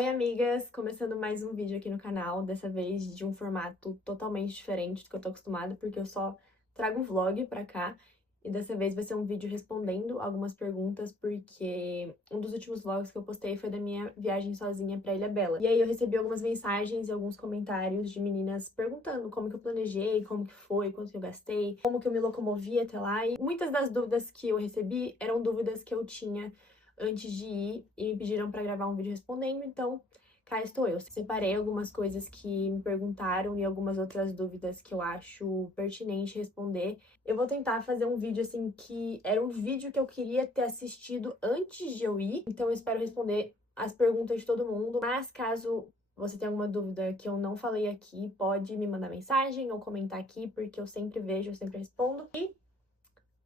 Oi, amigas! Começando mais um vídeo aqui no canal, dessa vez de um formato totalmente diferente do que eu tô acostumada, porque eu só trago um vlog pra cá, e dessa vez vai ser um vídeo respondendo algumas perguntas, porque um dos últimos vlogs que eu postei foi da minha viagem sozinha pra Ilhabela. E aí eu recebi algumas mensagens e alguns comentários de meninas perguntando como que eu planejei, como que foi, quanto que eu gastei, como que eu me locomovi até lá, e muitas das dúvidas que eu recebi eram dúvidas que eu tinha antes de ir e me pediram pra gravar um vídeo respondendo, então cá estou eu. Separei algumas coisas que me perguntaram e algumas outras dúvidas que eu acho pertinente responder. Eu vou tentar fazer um vídeo assim que era um vídeo que eu queria ter assistido antes de eu ir, então eu espero responder as perguntas de todo mundo, mas caso você tenha alguma dúvida que eu não falei aqui, pode me mandar mensagem ou comentar aqui, porque eu sempre vejo, eu sempre respondo. E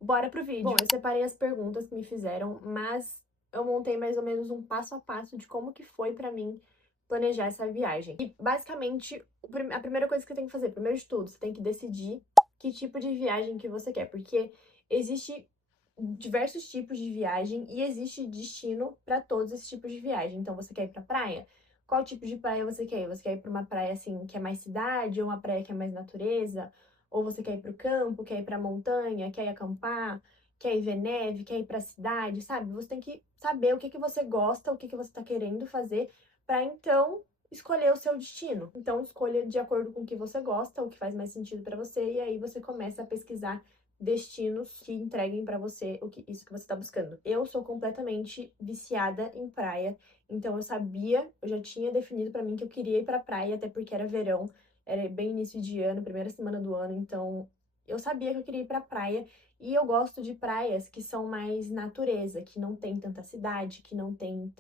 bora pro vídeo! Bom, eu separei as perguntas que me fizeram, mas eu montei mais ou menos um passo a passo de como que foi pra mim planejar essa viagem. E, basicamente, a primeira coisa que você tem que fazer, primeiro de tudo, você tem que decidir que tipo de viagem que você quer, porque existe diversos tipos de viagem e existe destino para todos esses tipos de viagem. Então, você quer ir pra praia? Qual tipo de praia você quer ir? Você quer ir pra uma praia, assim, que é mais cidade, ou uma praia que é mais natureza? Ou você quer ir pro campo, quer ir pra montanha, quer ir acampar, quer ir ver neve, quer ir pra cidade, sabe? Você tem que saber o que que você gosta, o que que você tá querendo fazer, para então escolher o seu destino. Então, escolha de acordo com o que você gosta, o que faz mais sentido para você, e aí você começa a pesquisar destinos que entreguem para você isso que você está buscando. Eu sou completamente viciada em praia, então eu já tinha definido para mim que eu queria ir para praia, até porque era verão, era bem início de ano, primeira semana do ano, então eu sabia que eu queria ir pra praia, e eu gosto de praias que são mais natureza, que não tem tanta cidade, que não tem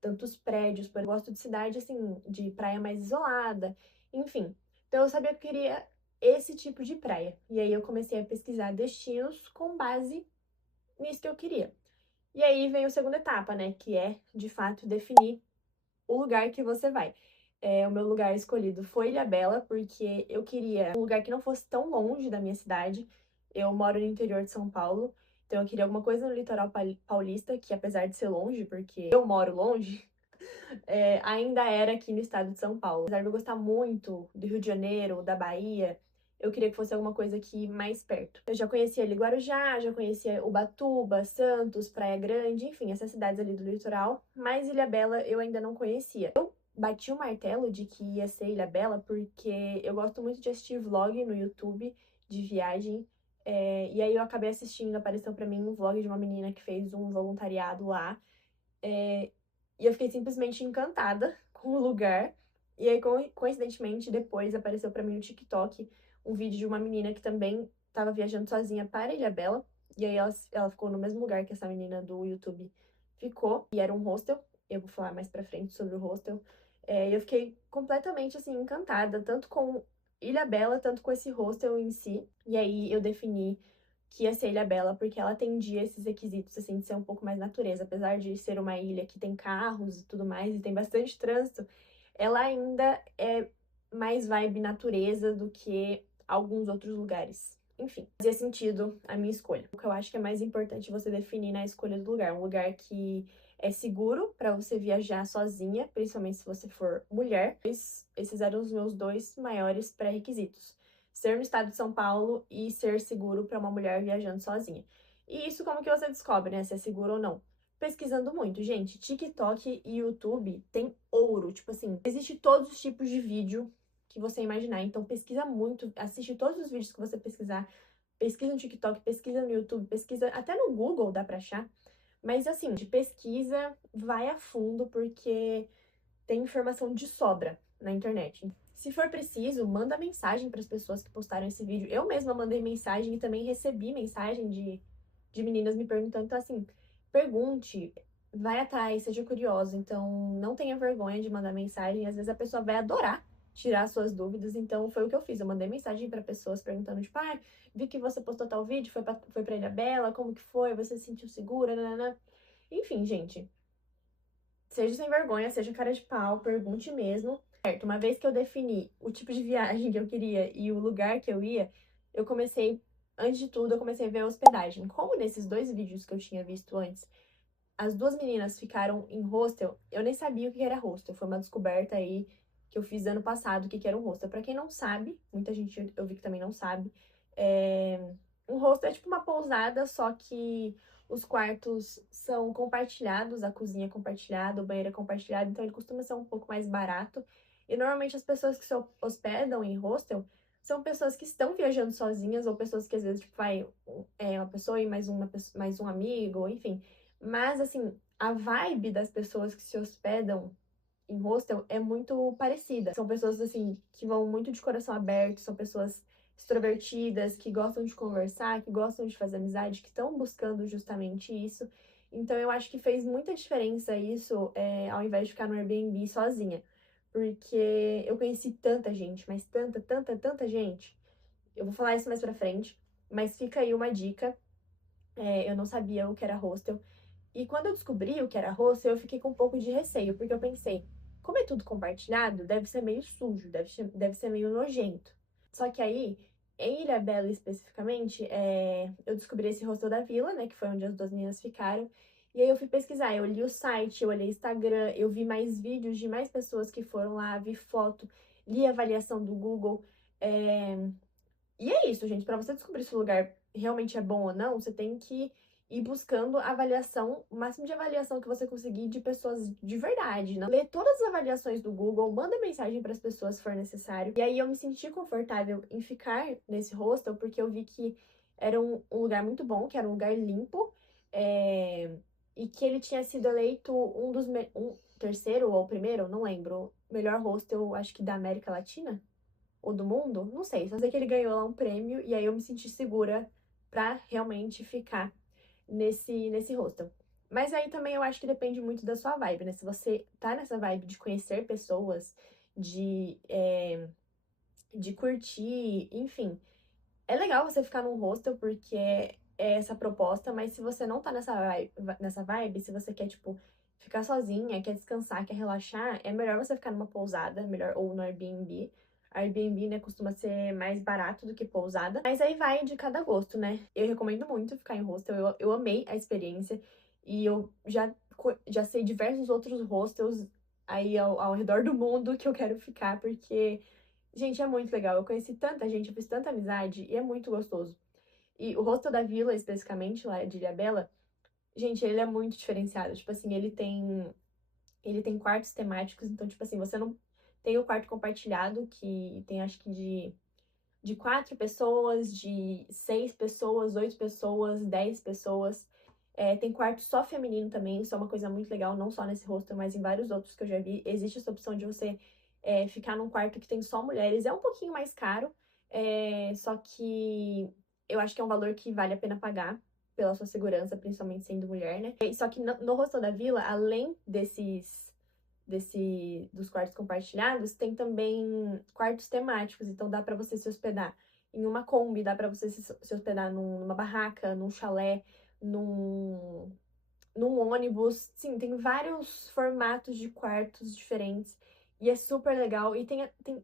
tantos prédios. Eu gosto de cidade, assim, de praia mais isolada, enfim. Então eu sabia que eu queria esse tipo de praia. E aí eu comecei a pesquisar destinos com base nisso que eu queria. E aí vem a segunda etapa, né, que é, de fato, definir o lugar que você vai. O meu lugar escolhido foi Ilhabela, porque eu queria um lugar que não fosse tão longe da minha cidade. Eu moro no interior de São Paulo, então eu queria alguma coisa no litoral paulista, que apesar de ser longe, porque eu moro longe, ainda era aqui no estado de São Paulo. Apesar de eu gostar muito do Rio de Janeiro, da Bahia, eu queria que fosse alguma coisa aqui mais perto. Eu já conhecia ali Guarujá, já conhecia Ubatuba, Santos, Praia Grande, enfim, essas cidades ali do litoral, mas Ilhabela eu ainda não conhecia. Eu bati o martelo de que ia ser Ilhabela porque eu gosto muito de assistir vlog no YouTube de viagem, e aí eu acabei assistindo, apareceu pra mim um vlog de uma menina que fez um voluntariado lá, e eu fiquei simplesmente encantada com o lugar. E aí, coincidentemente, depois apareceu pra mim no TikTok um vídeo de uma menina que também tava viajando sozinha para Ilhabela. E aí ela ficou no mesmo lugar que essa menina do YouTube ficou. E era um hostel. Eu vou falar mais pra frente sobre o hostel. E eu fiquei completamente, assim, encantada, tanto com Ilhabela, tanto com esse hostel em si. E aí eu defini que ia ser Ilhabela, porque ela atendia esses requisitos, assim, de ser um pouco mais natureza. Apesar de ser uma ilha que tem carros e tudo mais, e tem bastante trânsito, ela ainda é mais vibe natureza do que alguns outros lugares. Enfim, fazia sentido a minha escolha. O que eu acho que é mais importante você definir na escolha do lugar. Um lugar que é seguro para você viajar sozinha, principalmente se você for mulher. Esses eram os meus dois maiores pré-requisitos: ser no estado de São Paulo e ser seguro para uma mulher viajando sozinha. E isso como que você descobre, né, se é seguro ou não? Pesquisando muito, gente. TikTok e YouTube tem ouro, tipo assim, existe todos os tipos de vídeo que você imaginar. Então pesquisa muito, assiste todos os vídeos que você pesquisar. Pesquisa no TikTok, pesquisa no YouTube, pesquisa até no Google, dá pra achar. Mas assim, de pesquisa, vai a fundo, porque tem informação de sobra na internet. Se for preciso, manda mensagem para as pessoas que postaram esse vídeo. Eu mesma mandei mensagem e também recebi mensagem de meninas me perguntando. Então, assim, pergunte, vai atrás, seja curioso. Então, não tenha vergonha de mandar mensagem. Às vezes a pessoa vai adorar tirar suas dúvidas. Então, foi o que eu fiz. Eu mandei mensagem para pessoas perguntando, tipo, ah, vi que você postou tal vídeo, foi pra Ilhabela, como que foi? Você se sentiu segura? Nanana. Enfim, gente, seja sem vergonha, seja cara de pau, pergunte mesmo. Certo, uma vez que eu defini o tipo de viagem que eu queria e o lugar que eu ia, antes de tudo, eu comecei a ver a hospedagem. Como nesses dois vídeos que eu tinha visto antes, as duas meninas ficaram em hostel, eu nem sabia o que era hostel. Foi uma descoberta aí que eu fiz ano passado, o que era um hostel. Pra quem não sabe, muita gente eu vi que também não sabe, um hostel é tipo uma pousada, só que os quartos são compartilhados, a cozinha é compartilhada, o banheiro é compartilhado, então ele costuma ser um pouco mais barato. E normalmente as pessoas que se hospedam em hostel são pessoas que estão viajando sozinhas, ou pessoas que às vezes, tipo, vai uma pessoa e mais um amigo, enfim. Mas, assim, a vibe das pessoas que se hospedam em hostel é muito parecida. São pessoas, assim, que vão muito de coração aberto, são pessoas extrovertidas, que gostam de conversar, que gostam de fazer amizade, que estão buscando justamente isso. Então, eu acho que fez muita diferença isso, ao invés de ficar no Airbnb sozinha. Porque eu conheci tanta gente, mas tanta, tanta, tanta gente. Eu vou falar isso mais pra frente, mas fica aí uma dica. Eu não sabia o que era hostel. E quando eu descobri o que era hostel, eu fiquei com um pouco de receio, porque eu pensei, como é tudo compartilhado, deve ser meio sujo, deve ser meio nojento. Só que aí, em Ilhabela especificamente, eu descobri esse hostel da Vila, né, que foi onde as duas meninas ficaram. E aí eu fui pesquisar, eu li o site, eu olhei Instagram, eu vi mais vídeos de mais pessoas que foram lá, vi foto, li a avaliação do Google. é, e é isso, gente. Para você descobrir se o lugar realmente é bom ou não, você tem que ir buscando a avaliação, o máximo de avaliação que você conseguir de pessoas de verdade, né? Lê todas as avaliações do Google, manda mensagem para as pessoas se for necessário. E aí eu me senti confortável em ficar nesse hostel porque eu vi que era um lugar muito bom, que era um lugar limpo, e que ele tinha sido eleito um terceiro ou primeiro, não lembro, melhor hostel, acho que da América Latina ou do mundo, não sei, só sei que ele ganhou lá um prêmio e aí eu me senti segura pra realmente ficar nesse hostel. Mas aí também eu acho que depende muito da sua vibe, né? Se você tá nessa vibe de conhecer pessoas, de curtir, enfim, é legal você ficar num hostel porque é essa proposta, mas se você não tá nessa vibe, se você quer, tipo, ficar sozinha, quer descansar, quer relaxar, é melhor você ficar numa pousada, melhor, ou no Airbnb. Airbnb, né, costuma ser mais barato do que pousada, mas aí vai de cada gosto, né? Eu recomendo muito ficar em hostel, eu amei a experiência e eu já sei diversos outros hostels aí ao redor do mundo que eu quero ficar, porque gente, é muito legal. Eu conheci tanta gente, eu fiz tanta amizade e é muito gostoso. E o Hostel da Vila, especificamente, lá de Ilhabela, gente, ele é muito diferenciado. Tipo assim, ele tem quartos temáticos, então, tipo assim, você não tem o quarto compartilhado, que tem acho que de 4 pessoas, de 6 pessoas, 8 pessoas, 10 pessoas. Tem quarto só feminino também, isso é uma coisa muito legal, não só nesse hostel, mas em vários outros que eu já vi. Existe essa opção de você ficar num quarto que tem só mulheres. É um pouquinho mais caro, só que eu acho que é um valor que vale a pena pagar pela sua segurança, principalmente sendo mulher, né? Só que no hostel da Vila, além dos quartos compartilhados, tem também quartos temáticos, então dá pra você se hospedar em uma Kombi, dá pra você se hospedar numa barraca, num chalé, num, num ônibus. Sim, tem vários formatos de quartos diferentes e é super legal. E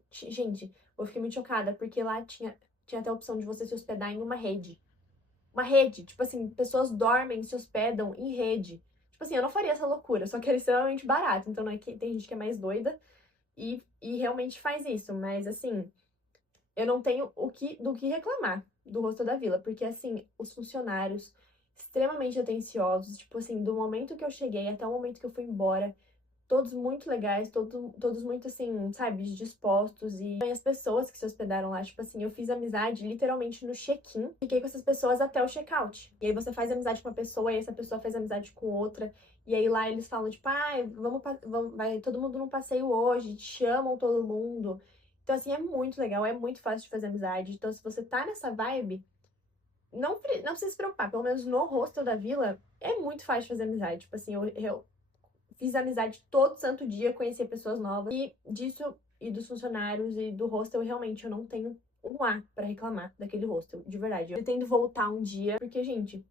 gente, eu fiquei muito chocada porque lá tinha até a opção de você se hospedar em uma rede. Uma rede, tipo assim, pessoas dormem, se hospedam em rede. Tipo assim, eu não faria essa loucura, só que era extremamente barato. Então não é que tem gente que é mais doida e realmente faz isso. Mas assim, eu não tenho do que reclamar do Hostel da Vila, porque assim, os funcionários extremamente atenciosos, tipo assim, do momento que eu cheguei até o momento que eu fui embora, todos muito legais, todos muito assim, sabe, dispostos. E as pessoas que se hospedaram lá, tipo assim, eu fiz amizade literalmente no check-in. Fiquei com essas pessoas até o check-out. E aí você faz amizade com uma pessoa, e essa pessoa faz amizade com outra. E aí lá eles falam, tipo, vai todo mundo num passeio hoje, te chamam todo mundo. Então, assim, é muito legal, é muito fácil de fazer amizade. Então, se você tá nessa vibe, não precisa se preocupar. Pelo menos no hostel da Vila, é muito fácil de fazer amizade. Tipo assim, eu fiz amizade todo santo dia, conheci pessoas novas. E disso, e dos funcionários, e do hostel, realmente, eu não tenho um A pra reclamar daquele hostel, de verdade. Eu pretendo voltar um dia, porque, gente,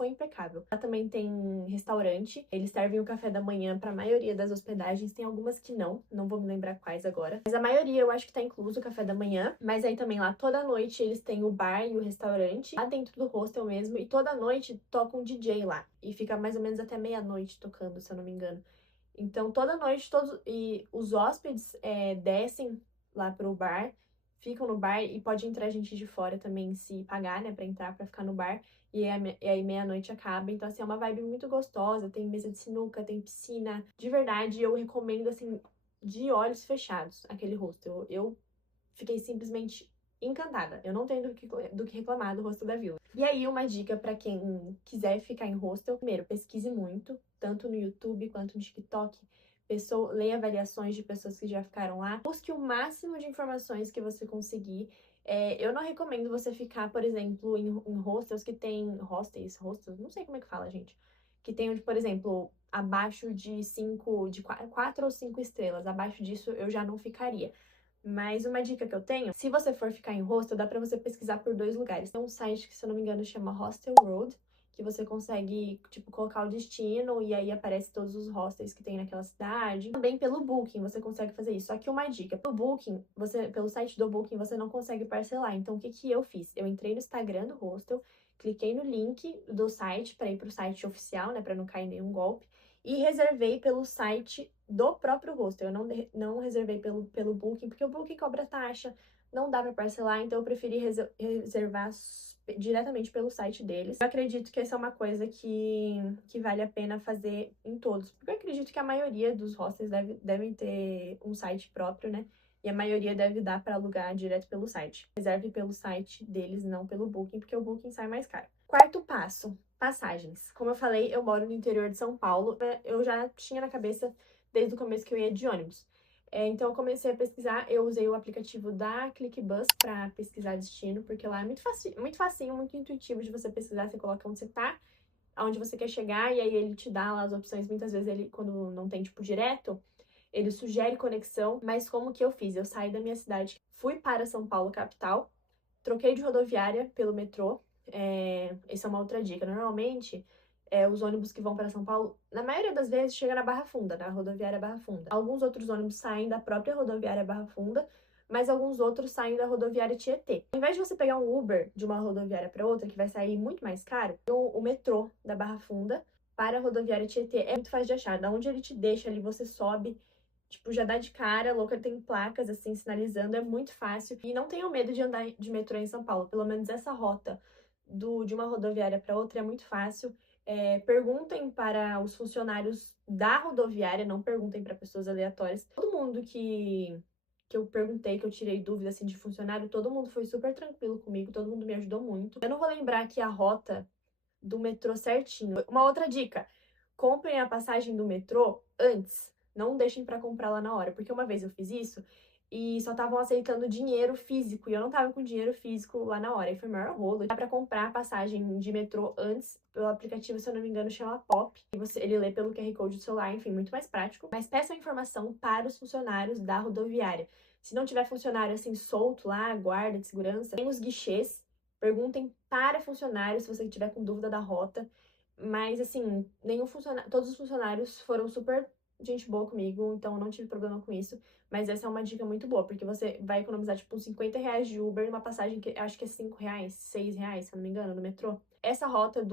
foi impecável. Lá também tem restaurante, eles servem o café da manhã para a maioria das hospedagens, tem algumas que não vou me lembrar quais agora, mas a maioria eu acho que tá incluso o café da manhã, mas aí também lá toda noite eles têm o bar e o restaurante, lá dentro do hostel mesmo, e toda noite toca um DJ lá, e fica mais ou menos até meia-noite tocando, se eu não me engano. Então, toda noite, e os hóspedes descem lá pro bar, ficam no bar e pode entrar gente de fora também se pagar, né, pra entrar, pra ficar no bar. E aí meia-noite acaba. Então, assim, é uma vibe muito gostosa. Tem mesa de sinuca, tem piscina. De verdade, eu recomendo, assim, de olhos fechados, aquele hostel. Eu fiquei simplesmente encantada. Eu não tenho do que reclamar do hostel da Vila. E aí, uma dica pra quem quiser ficar em hostel: primeiro, pesquise muito, tanto no YouTube quanto no TikTok. Leia avaliações de pessoas que já ficaram lá. Busque o máximo de informações que você conseguir. Eu não recomendo você ficar, por exemplo, em hostels que tem... Hostels? Não sei como é que fala, gente. Que tem, por exemplo, abaixo de 4 ou 5 estrelas. Abaixo disso, eu já não ficaria. Mas uma dica que eu tenho, se você for ficar em hostel, dá pra você pesquisar por 2 lugares. Tem um site que, se eu não me engano, chama Hostel World, que você consegue, tipo, colocar o destino e aí aparece todos os hostels que tem naquela cidade. Também pelo Booking você consegue fazer isso. Só que uma dica, pelo Booking, pelo site do Booking, você não consegue parcelar. Então, o que que eu fiz? Eu entrei no Instagram do hostel, cliquei no link do site para ir pro site oficial, né, para não cair nenhum golpe, e reservei pelo site do próprio hostel. Eu não reservei pelo Booking, porque o Booking cobra taxa, não dá para parcelar, então eu preferi reservar diretamente pelo site deles. Eu acredito que essa é uma coisa que vale a pena fazer em todos, porque eu acredito que a maioria dos hostels devem ter um site próprio, né? E a maioria deve dar para alugar direto pelo site. Reserve pelo site deles, não pelo Booking, porque o Booking sai mais caro. Quarto passo: passagens. Como eu falei, eu moro no interior de São Paulo. Eu já tinha na cabeça desde o começo que eu ia de ônibus. Então eu comecei a pesquisar, eu usei o aplicativo da ClickBus para pesquisar destino, porque lá é muito facinho, muito intuitivo de você pesquisar. Você coloca onde você tá, aonde você quer chegar, e aí ele te dá lá as opções. Muitas vezes ele, quando não tem, tipo, direto, ele sugere conexão. Mas como que eu fiz? Eu saí da minha cidade, fui para São Paulo, capital, troquei de rodoviária pelo metrô. Essa é uma outra dica. Normalmente, os ônibus que vão para São Paulo, na maioria das vezes, chega na Barra Funda, na rodoviária Barra Funda. Alguns outros ônibus saem da própria rodoviária Barra Funda, mas alguns outros saem da rodoviária Tietê. Ao invés de você pegar um Uber de uma rodoviária para outra, que vai sair muito mais caro, o metrô da Barra Funda para a rodoviária Tietê é muito fácil de achar. Da onde ele te deixa ali, você sobe, tipo, já dá de cara, louca, tem placas, assim, sinalizando, é muito fácil. E não tenham medo de andar de metrô em São Paulo. Pelo menos essa rota de uma rodoviária para outra é muito fácil. Perguntem para os funcionários da rodoviária, não perguntem para pessoas aleatórias. Todo mundo que eu perguntei, que eu tirei dúvida, assim, de funcionário, todo mundo foi super tranquilo comigo, todo mundo me ajudou muito. Eu não vou lembrar aqui a rota do metrô certinho. Uma outra dica: comprem a passagem do metrô antes. Não deixem para comprar lá na hora, porque uma vez eu fiz isso e só estavam aceitando dinheiro físico e eu não tava com dinheiro físico lá na hora. E foi o maior rolo. Dá para comprar a passagem de metrô antes pelo aplicativo, se eu não me engano, chama Pop. E ele lê pelo QR Code do celular, enfim, muito mais prático. Mas peçam informação para os funcionários da rodoviária. Se não tiver funcionário assim solto lá, guarda de segurança, tem os guichês. Perguntem para funcionários se você tiver com dúvida da rota. Mas, assim, todos os funcionários foram super gente boa comigo, então eu não tive problema com isso. Mas essa é uma dica muito boa, porque você vai economizar, tipo, uns R$ 50 de Uber numa passagem que acho que é R$ 5, R$ 6, se eu não me engano, no metrô. Essa rota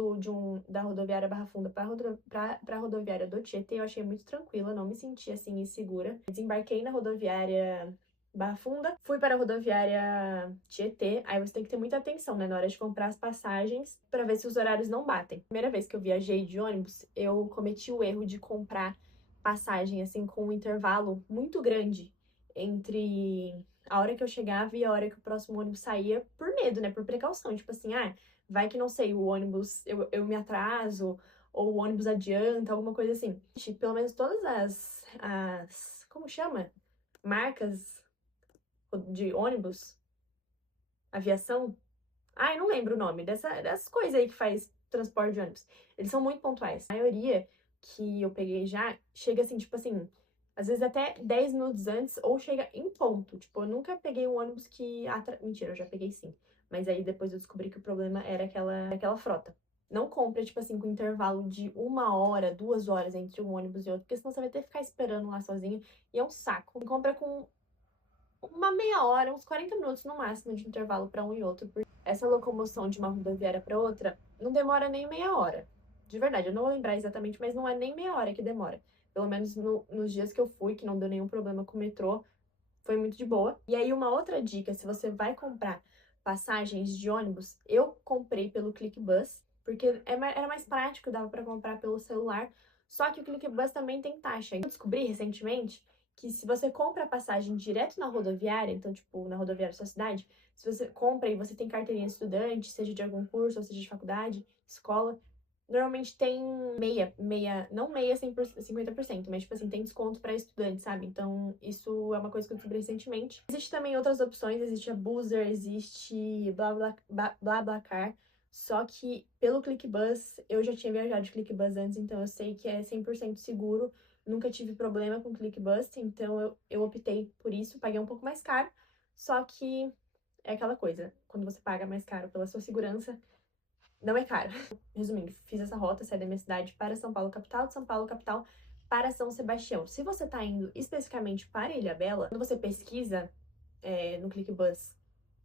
da rodoviária Barra Funda pra rodoviária do Tietê eu achei muito tranquila, não me senti, assim, insegura. Desembarquei na rodoviária Barra Funda, fui para a rodoviária Tietê. Aí você tem que ter muita atenção, né, na hora de comprar as passagens, para ver se os horários não batem. Primeira vez que eu viajei de ônibus, eu cometi o erro de comprar passagem, assim, com um intervalo muito grande entre a hora que eu chegava e a hora que o próximo ônibus saía, por medo, né, por precaução. Tipo assim, vai que, não sei, o ônibus, eu me atraso, ou o ônibus adianta, alguma coisa assim. Pelo menos todas como chama? Marcas de ônibus, aviação. Eu não lembro o nome dessas coisas aí que faz transporte de ônibus. Eles são muito pontuais. A maioria que eu peguei já chega assim, tipo assim, às vezes até 10 minutos antes, ou chega em ponto. Tipo, eu nunca peguei um ônibus que... Mentira, eu já peguei sim. Mas aí depois eu descobri que o problema era aquela frota. Não compra, tipo assim, com intervalo de 1 hora, 2 horas entre um ônibus e outro, porque senão você vai ter que ficar esperando lá sozinho e é um saco. Compra com uma meia hora, uns 40 minutos no máximo de intervalo para um e outro, porque essa locomoção de uma rodoviária para outra não demora nem meia hora. De verdade, eu não vou lembrar exatamente, mas não é nem meia hora que demora. Pelo menos nos dias que eu fui, que não deu nenhum problema com o metrô, foi muito de boa. E aí, uma outra dica, se você vai comprar passagens de ônibus, eu comprei pelo ClickBus, porque era mais prático, dava para comprar pelo celular. Só que o ClickBus também tem taxa. Eu descobri recentemente que se você compra a passagem direto na rodoviária, então, tipo, na rodoviária da sua cidade, se você compra e você tem carteirinha de estudante, seja de algum curso, ou seja de faculdade, escola, normalmente tem não meia 100%, 50%, mas, tipo assim, tem desconto para estudante, sabe? Então, isso é uma coisa que eu descobri recentemente. Existe também outras opções, existe a Boozer, existe BlaBlaCar, só que pelo ClickBus, eu já tinha viajado de ClickBus antes, então eu sei que é 100% seguro, nunca tive problema com ClickBus, então eu optei por isso, paguei um pouco mais caro, só que é aquela coisa, quando você paga mais caro pela sua segurança, não é caro. Resumindo, fiz essa rota, saí da minha cidade para São Paulo capital, de São Paulo capital para São Sebastião. Se você está indo especificamente para Ilhabela, quando você pesquisa no ClickBus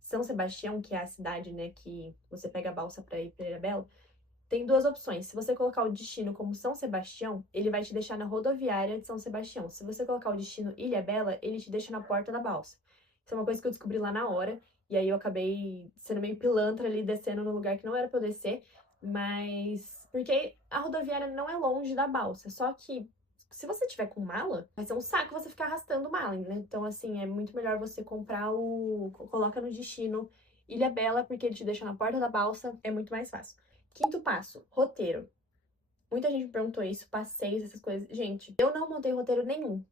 São Sebastião, que é a cidade, né, que você pega a balsa para ir para Ilhabela, tem duas opções. Se você colocar o destino como São Sebastião, ele vai te deixar na rodoviária de São Sebastião. Se você colocar o destino Ilhabela, ele te deixa na porta da balsa. Isso é uma coisa que eu descobri lá na hora. E aí eu acabei sendo meio pilantra ali, descendo no lugar que não era pra eu descer. Mas. Porque a rodoviária não é longe da balsa. Só que se você tiver com mala, vai ser um saco você ficar arrastando mala, né? Então, assim, é muito melhor você comprar o. Coloca no destino Ilhabela, porque ele te deixa na porta da balsa. É muito mais fácil. Quinto passo, roteiro. Muita gente me perguntou isso, passeios, essas coisas. Gente, eu não montei roteiro nenhum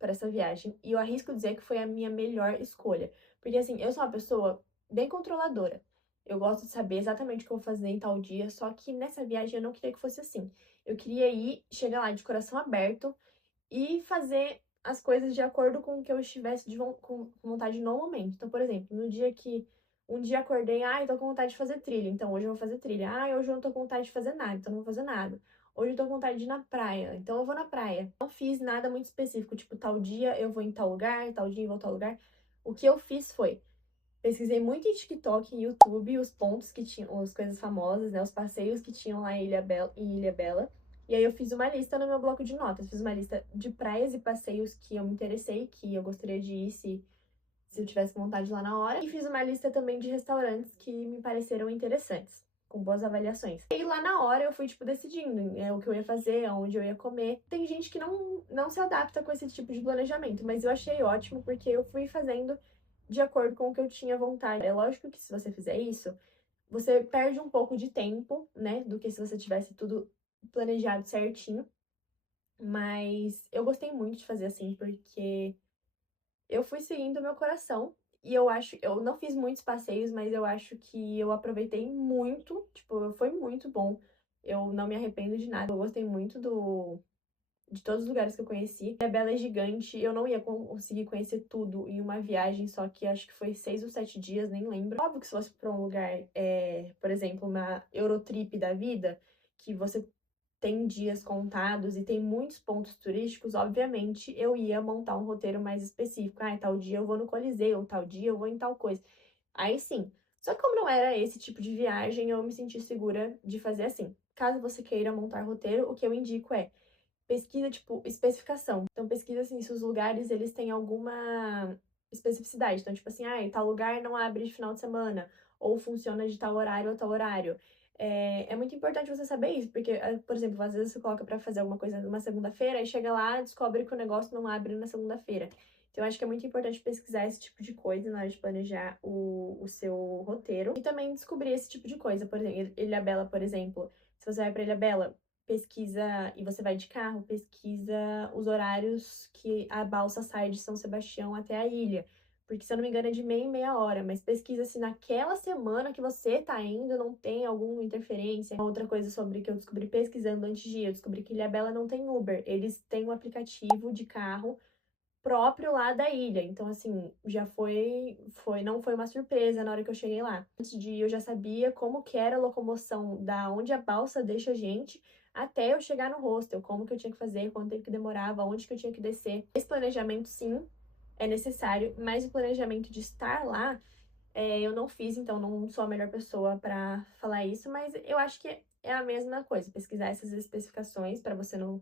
para essa viagem e eu arrisco dizer que foi a minha melhor escolha. Porque assim, eu sou uma pessoa bem controladora. Eu gosto de saber exatamente o que eu vou fazer em tal dia, só que nessa viagem eu não queria que fosse assim. Eu queria ir, chegar lá de coração aberto e fazer as coisas de acordo com o que eu estivesse com vontade no momento. Então, por exemplo, no dia que um dia acordei, ai, tô com vontade de fazer trilha, então hoje eu vou fazer trilha. Ai, hoje eu não tô com vontade de fazer nada, então não vou fazer nada. Hoje eu tô com vontade de ir na praia, então eu vou na praia. Não fiz nada muito específico, tipo, tal dia eu vou em tal lugar, tal dia eu vou em tal lugar. O que eu fiz foi pesquisei muito em TikTok e YouTube os pontos que tinham, as coisas famosas, né? Os passeios que tinham lá em Ilha Bela. E aí eu fiz uma lista no meu bloco de notas. Fiz uma lista de praias e passeios que eu me interessei, que eu gostaria de ir se eu tivesse vontade lá na hora. E fiz uma lista também de restaurantes que me pareceram interessantes, com boas avaliações. E lá na hora eu fui, tipo, decidindo o que eu ia fazer, onde eu ia comer. Tem gente que não se adapta com esse tipo de planejamento, mas eu achei ótimo porque eu fui fazendo de acordo com o que eu tinha vontade. É lógico que se você fizer isso, você perde um pouco de tempo, né, do que se você tivesse tudo planejado certinho. Mas eu gostei muito de fazer assim, porque eu fui seguindo o meu coração. E eu não fiz muitos passeios, mas eu acho que eu aproveitei muito. Tipo, foi muito bom. Eu não me arrependo de nada. Eu gostei muito de todos os lugares que eu conheci. A Bela é gigante, eu não ia conseguir conhecer tudo em uma viagem, só que acho que foi 6 ou 7 dias, nem lembro. Óbvio que se fosse pra um lugar, por exemplo, uma Eurotrip da vida, que você tem dias contados e tem muitos pontos turísticos, obviamente eu ia montar um roteiro mais específico. Ah, tal dia eu vou no Coliseu, tal dia eu vou em tal coisa. Aí sim. Só que como não era esse tipo de viagem, eu me senti segura de fazer assim. Caso você queira montar roteiro, o que eu indico é pesquisa, tipo, especificação. Então, pesquisa, assim, se os lugares, eles têm alguma especificidade. Então, tipo assim, ah, tal lugar não abre de final de semana, ou funciona de tal horário a tal horário. É muito importante você saber isso, porque, por exemplo, às vezes você coloca pra fazer alguma coisa numa segunda-feira, e chega lá, descobre que o negócio não abre na segunda-feira. Então, eu acho que é muito importante pesquisar esse tipo de coisa na hora de planejar o seu roteiro. E também descobrir esse tipo de coisa. Por exemplo, Ilhabela, por exemplo. Se você vai pra Ilhabela, pesquisa, e você vai de carro, pesquisa os horários que a balsa sai de São Sebastião até a ilha. Porque, se eu não me engano, é de meia em meia hora, mas pesquisa se naquela semana que você tá indo não tem alguma interferência. Outra coisa sobre que eu descobri pesquisando antes de ir, eu descobri que Ilhabela não tem Uber. Eles têm um aplicativo de carro próprio lá da ilha. Então, assim, já não foi uma surpresa na hora que eu cheguei lá. Antes de ir, eu já sabia como que era a locomoção da onde a balsa deixa a gente até eu chegar no hostel, como que eu tinha que fazer, quanto tempo que demorava, onde que eu tinha que descer. Esse planejamento, sim, é necessário, mas o planejamento de estar lá, eu não fiz, então não sou a melhor pessoa para falar isso, mas eu acho que é a mesma coisa, pesquisar essas especificações para você não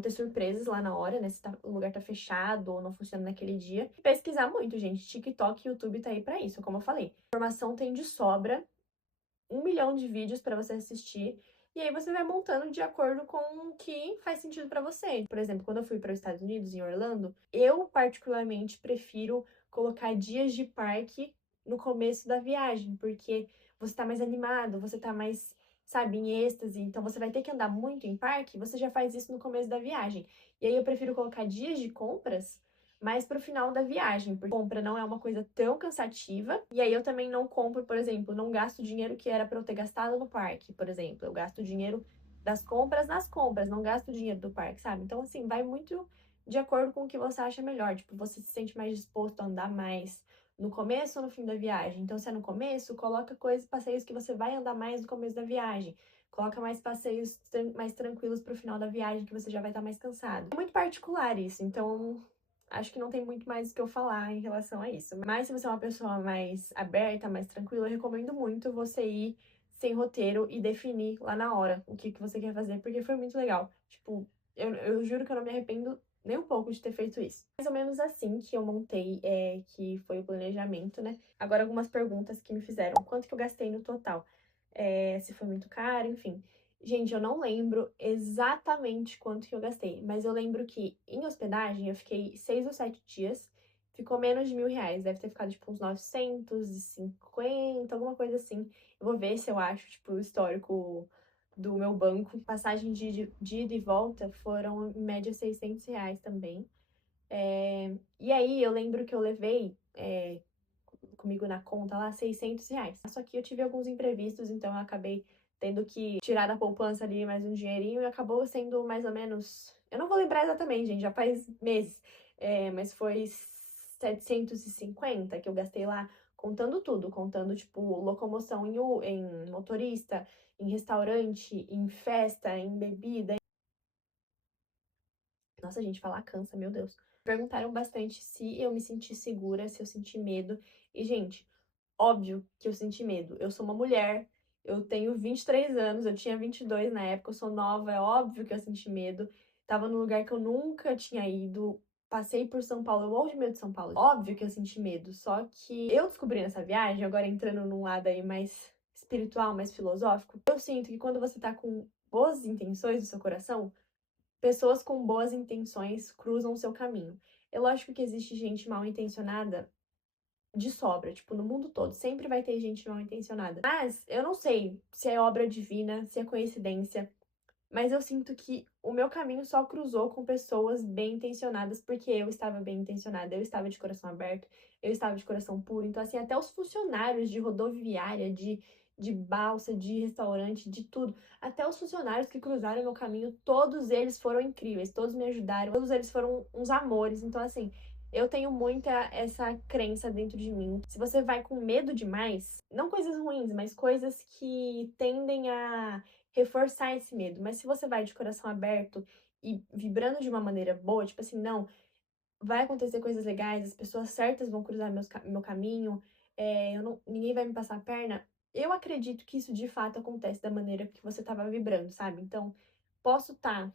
ter surpresas lá na hora, né? Se o lugar tá fechado ou não funciona naquele dia. Pesquisar muito, gente. TikTok e YouTube tá aí para isso, como eu falei. Informação tem de sobra, 1 milhão de vídeos para você assistir. E aí você vai montando de acordo com o que faz sentido para você. Por exemplo, quando eu fui para os Estados Unidos, em Orlando, eu particularmente prefiro colocar dias de parque no começo da viagem, porque você tá mais animado, você tá mais, sabe, em êxtase, então você vai ter que andar muito em parque, você já faz isso no começo da viagem. E aí eu prefiro colocar dias de compras mais pro final da viagem, porque compra não é uma coisa tão cansativa. E aí eu também não compro, por exemplo, não gasto o dinheiro que era para eu ter gastado no parque, por exemplo. Eu gasto o dinheiro das compras nas compras, não gasto o dinheiro do parque, sabe? Então, assim, vai muito de acordo com o que você acha melhor. Tipo, você se sente mais disposto a andar mais no começo ou no fim da viagem. Então, se é no começo, coloca coisas, passeios que você vai andar mais no começo da viagem. Coloca mais passeios mais tranquilos pro final da viagem, que você já vai estar mais cansado. É muito particular isso, então acho que não tem muito mais o que eu falar em relação a isso. Mas se você é uma pessoa mais aberta, mais tranquila, eu recomendo muito você ir sem roteiro e definir lá na hora o que você quer fazer, porque foi muito legal. Tipo, eu juro que eu não me arrependo nem um pouco de ter feito isso. Mais ou menos assim que eu montei, que foi o planejamento, né? Agora algumas perguntas que me fizeram. Quanto que eu gastei no total? Se foi muito caro, enfim. Gente, eu não lembro exatamente quanto que eu gastei, mas eu lembro que em hospedagem eu fiquei 6 ou 7 dias, ficou menos de R$ 1.000, deve ter ficado tipo uns 950, alguma coisa assim. Eu vou ver se eu acho, tipo, o histórico do meu banco. Passagem de ida e volta foram em média R$ 600 também. E aí eu lembro que eu levei comigo na conta lá R$ 600. Só que eu tive alguns imprevistos, então eu acabei tendo que tirar da poupança ali mais um dinheirinho e acabou sendo mais ou menos. Eu não vou lembrar exatamente, gente, já faz meses, mas foi 750 que eu gastei lá, contando tudo, contando, tipo, locomoção em motorista, em restaurante, em festa, em bebida. Nossa, gente, falar cansa, meu Deus. Perguntaram bastante se eu me senti segura, se eu senti medo. E, gente, óbvio que eu senti medo. Eu sou uma mulher, eu tenho 23 anos, eu tinha 22 na época, eu sou nova, é óbvio que eu senti medo. Tava num lugar que eu nunca tinha ido, passei por São Paulo, eu morro de medo de São Paulo. Óbvio que eu senti medo, só que eu descobri nessa viagem, agora entrando num lado aí mais espiritual, mais filosófico, eu sinto que quando você tá com boas intenções no seu coração, pessoas com boas intenções cruzam o seu caminho. É lógico que existe gente mal intencionada de sobra, tipo, no mundo todo. Sempre vai ter gente mal intencionada. Mas eu não sei se é obra divina, se é coincidência, mas eu sinto que o meu caminho só cruzou com pessoas bem intencionadas, porque eu estava bem intencionada, eu estava de coração aberto, eu estava de coração puro. Então, assim, até os funcionários de rodoviária, de balsa, de restaurante, de tudo, até os funcionários que cruzaram meu caminho, todos eles foram incríveis, todos me ajudaram, todos eles foram uns amores. Então, assim, eu tenho muita essa crença dentro de mim. Se você vai com medo demais, não coisas ruins, mas coisas que tendem a reforçar esse medo. Mas se você vai de coração aberto e vibrando de uma maneira boa, tipo assim, não, vai acontecer coisas legais, as pessoas certas vão cruzar meu caminho, ninguém vai me passar a perna. Eu acredito que isso de fato acontece da maneira que você estava vibrando, sabe? Então, posso estar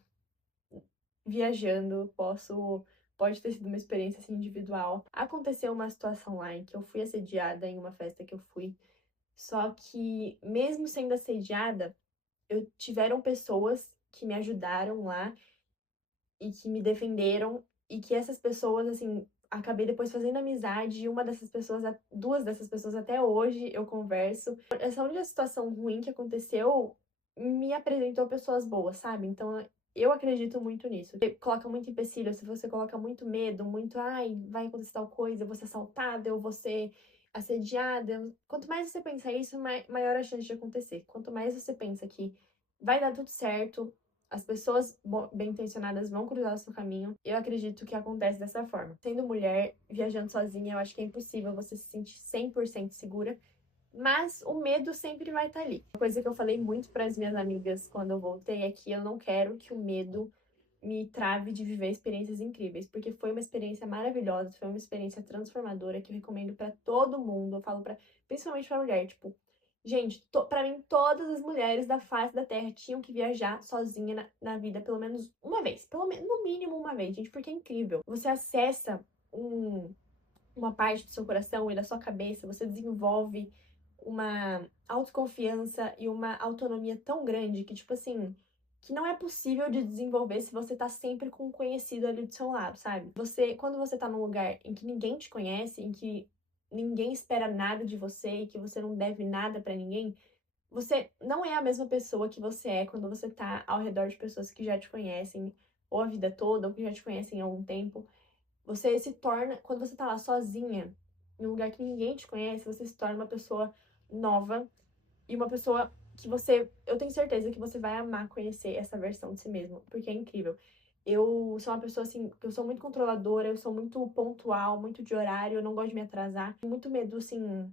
viajando, pode ter sido uma experiência assim, individual. Aconteceu uma situação lá em que eu fui assediada em uma festa que eu fui, só que mesmo sendo assediada, tiveram pessoas que me ajudaram lá e que me defenderam, e que essas pessoas, assim, acabei depois fazendo amizade, e uma dessas pessoas, duas dessas pessoas até hoje eu converso. Essa única situação ruim que aconteceu me apresentou pessoas boas, sabe? Então eu acredito muito nisso. Você coloca muito empecilho, se você coloca muito medo, muito, ai, vai acontecer tal coisa, eu vou ser assaltada, eu vou ser assediada. Quanto mais você pensa isso, maior a chance de acontecer. Quanto mais você pensa que vai dar tudo certo, As pessoas bem-intencionadas vão cruzar o seu caminho. Eu acredito que acontece dessa forma. Sendo mulher, viajando sozinha, eu acho que é impossível você se sentir 100% segura, mas o medo sempre vai estar ali. Uma coisa que eu falei muito para as minhas amigas quando eu voltei é que eu não quero que o medo me trave de viver experiências incríveis, porque foi uma experiência maravilhosa, foi uma experiência transformadora que eu recomendo para todo mundo. Eu falo para principalmente para mulher, tipo, gente, para mim todas as mulheres da face da Terra tinham que viajar sozinha na vida pelo menos uma vez, pelo menos no mínimo uma vez, gente, porque é incrível. Você acessa uma parte do seu coração e da sua cabeça, você desenvolve uma autoconfiança e uma autonomia tão grande que, tipo assim, que não é possível de desenvolver se você tá sempre com um conhecido ali do seu lado, sabe? Quando você tá num lugar em que ninguém te conhece, em que ninguém espera nada de você e que você não deve nada pra ninguém, você não é a mesma pessoa que você é quando você tá ao redor de pessoas que já te conhecem ou a vida toda, ou que já te conhecem há algum tempo. Você se torna, quando você tá lá sozinha, em um lugar que ninguém te conhece, você se torna uma pessoa nova e uma pessoa que eu tenho certeza que você vai amar conhecer essa versão de si mesmo, porque é incrível. Eu sou uma pessoa assim, que eu sou muito controladora, eu sou muito pontual, muito de horário, eu não gosto de me atrasar. Muito medo, assim,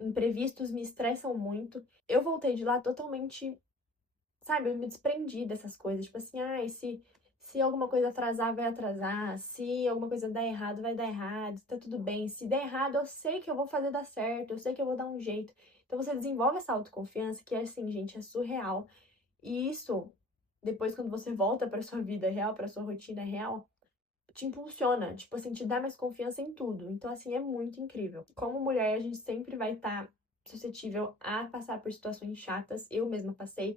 imprevistos me estressam muito. Eu voltei de lá totalmente, sabe, eu me desprendi dessas coisas. Tipo assim, ai, se alguma coisa atrasar, vai atrasar. Se alguma coisa dar errado, vai dar errado. Tá tudo bem. Se der errado, eu sei que eu vou fazer dar certo. Eu sei que eu vou dar um jeito. Então você desenvolve essa autoconfiança que é assim, gente, é surreal. E isso, depois quando você volta pra sua vida real, pra sua rotina real, te impulsiona, tipo assim, te dá mais confiança em tudo. Então, assim, é muito incrível. Como mulher, a gente sempre vai estar suscetível a passar por situações chatas. Eu mesma passei.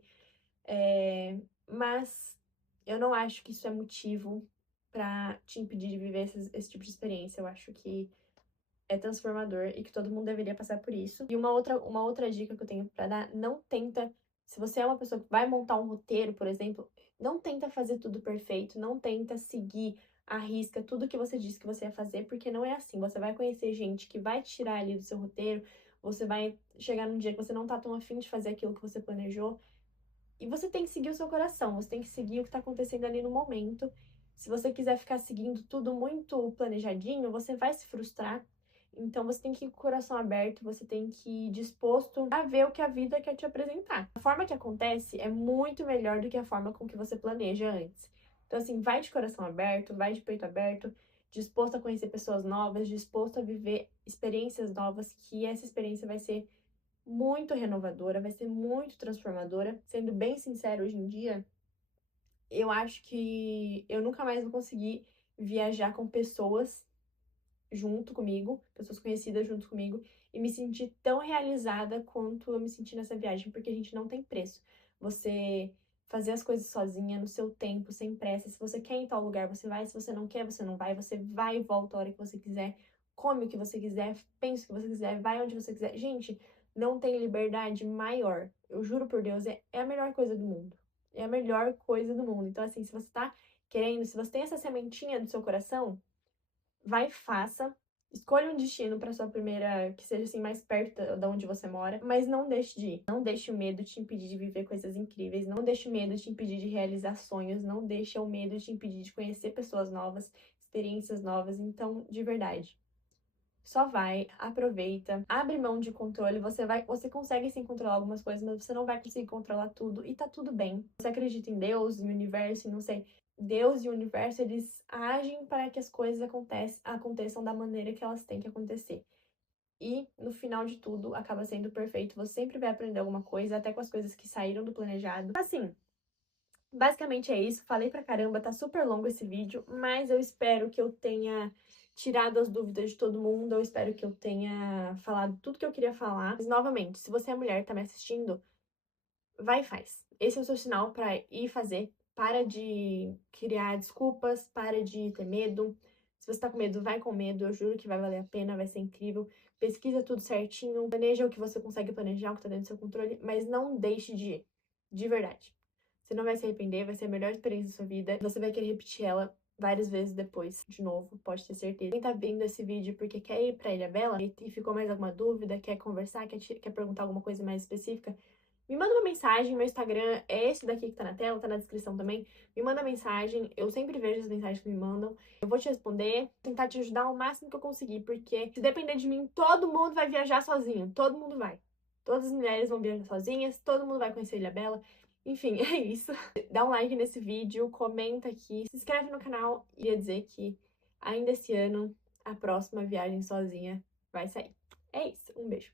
Mas eu não acho que isso é motivo pra te impedir de viver esse tipo de experiência. Eu acho que é transformador e que todo mundo deveria passar por isso. E uma outra dica que eu tenho pra dar, não tenta, se você é uma pessoa que vai montar um roteiro, por exemplo, não tenta fazer tudo perfeito, não tenta seguir à risca tudo que você disse que você ia fazer, porque não é assim. Você vai conhecer gente que vai te tirar ali do seu roteiro, você vai chegar num dia que você não tá tão afim de fazer aquilo que você planejou, e você tem que seguir o seu coração, você tem que seguir o que tá acontecendo ali no momento. Se você quiser ficar seguindo tudo muito planejadinho, você vai se frustrar. Então você tem que ir com o coração aberto, você tem que ir disposto a ver o que a vida quer te apresentar. A forma que acontece é muito melhor do que a forma com que você planeja antes. Então, assim, vai de coração aberto, vai de peito aberto, disposto a conhecer pessoas novas, disposto a viver experiências novas, que essa experiência vai ser muito renovadora, vai ser muito transformadora. Sendo bem sincero, hoje em dia, eu acho que eu nunca mais vou conseguir viajar com pessoas junto comigo, pessoas conhecidas junto comigo, e me sentir tão realizada quanto eu me senti nessa viagem, porque a gente não tem preço. Você fazer as coisas sozinha, no seu tempo, sem pressa. Se você quer ir em tal lugar, você vai. Se você não quer, você não vai. Você vai e volta a hora que você quiser, come o que você quiser, pensa o que você quiser, vai onde você quiser. Gente, não tem liberdade maior. Eu juro por Deus, é a melhor coisa do mundo. É a melhor coisa do mundo. Então, assim, se você tá querendo, se você tem essa sementinha do seu coração, vai e faça. Escolha um destino para sua primeira, que seja assim mais perto da onde você mora, mas não deixe de ir. Não deixe o medo te impedir de viver coisas incríveis, não deixe o medo te impedir de realizar sonhos, não deixe o medo te impedir de conhecer pessoas novas, experiências novas. Então, de verdade, só vai, aproveita, abre mão de controle. Você consegue sim controlar algumas coisas, mas você não vai conseguir controlar tudo e tá tudo bem. Você acredita em Deus, em universo, não sei. Deus e o universo, eles agem para que as coisas aconteçam da maneira que elas têm que acontecer. E no final de tudo, acaba sendo perfeito. Você sempre vai aprender alguma coisa, até com as coisas que saíram do planejado. Assim, basicamente é isso. Falei pra caramba, tá super longo esse vídeo, mas eu espero que eu tenha tirado as dúvidas de todo mundo. Eu espero que eu tenha falado tudo que eu queria falar. Mas, novamente, se você é mulher e tá me assistindo, vai e faz. Esse é o seu sinal pra ir fazer. Para de criar desculpas, para de ter medo. Se você tá com medo, vai com medo. Eu juro que vai valer a pena, vai ser incrível. Pesquisa tudo certinho, planeja o que você consegue planejar, o que tá dentro do seu controle, mas não deixe de ir. De verdade. Você não vai se arrepender, vai ser a melhor experiência da sua vida. Você vai querer repetir ela várias vezes depois, de novo, pode ter certeza. Quem tá vendo esse vídeo porque quer ir pra Ilhabela e ficou mais alguma dúvida, quer conversar, quer perguntar alguma coisa mais específica, Me manda uma mensagem, meu Instagram é esse daqui que tá na tela, tá na descrição também. Me manda mensagem, eu sempre vejo as mensagens que me mandam. Eu vou te responder, tentar te ajudar o máximo que eu conseguir, porque se depender de mim, todo mundo vai viajar sozinho, todo mundo vai. Todas as mulheres vão viajar sozinhas, todo mundo vai conhecer Ilhabela. Enfim, é isso. Dá um like nesse vídeo, comenta aqui, se inscreve no canal. E ia dizer que ainda esse ano a próxima viagem sozinha vai sair. É isso, um beijo.